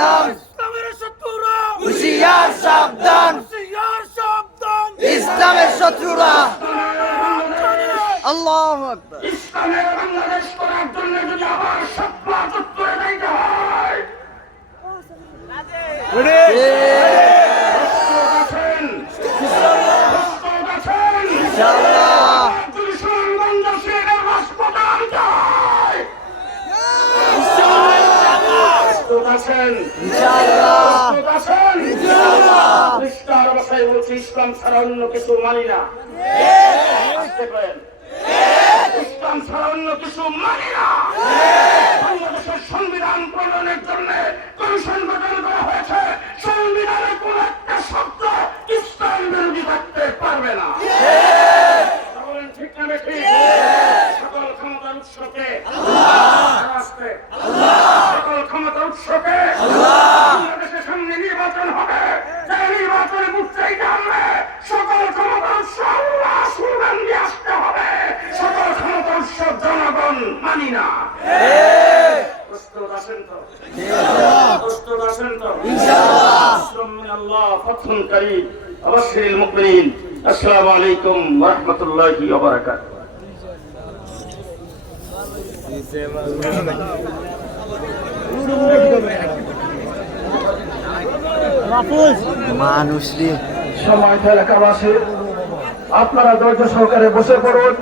সাবধান, ইসলামের শত্রুরা হুঁশিয়ার সাবধান, হুঁশিয়ার সাবধান, ইসলামের শত্রুরা। আল্লাহু আকবার। ইসলামের বাংলাদেশ করার জন্য যদি আবার সপ্তাহ উত্তরে যাইতে হয়, প্রস্তুত আছেন? প্রস্তুত আছেন? ইনশাআল্লাহ। কিশোরগঞ্জ সিলেটের হাসপাতাল যায়। প্রস্তুত আছেন? ইনশাআল্লাহ। প্রস্তুত আছেন? ইনশাআল্লাহ। পরিষ্কার ভাষায় বলছি, ইসলাম ছাড়া অন্য কিছু মানি না। আসতে পারেন? ইসলাম ছাড়া অন্য কিছু মানি না। বাংলাদেশের সংবিধান প্রণয়নের জন্য কমিশন গঠন করা হয়েছে। সংবিধানের কোন একটা শব্দ ইসলাম বিরোধী থাকতে পারবে না। বলেন ঠিক না বেঠিক? সকল ক্ষমতার উৎসকে আসতে, সকল ক্ষমতার উৎসকে বাংলাদেশের সামনে নির্বাচন হবে। সেই নির্বাচনে বুঝতেই জানবে সকল ক্ষমতার উৎস আল্লাহ স্লোগান দিয়ে আসতে হবে। সকল ক্ষমতার উৎস জনগণ মানি না। প্রস্তুত আছেন তো? প্রস্তুত আছেন তো? ইনশাআল্লাহ। আল্লাহ ফাতহুন কারীম আবাশশিরিল মুমিনিন। আসসালামু আলাইকুম ওয়া রাহমাতুল্লাহি ওয়া বারাকাতুহু। মানুষ রে সময় এলাকাবাসী, আপনারা ধৈর্য সহকারে বসে পড়ুন।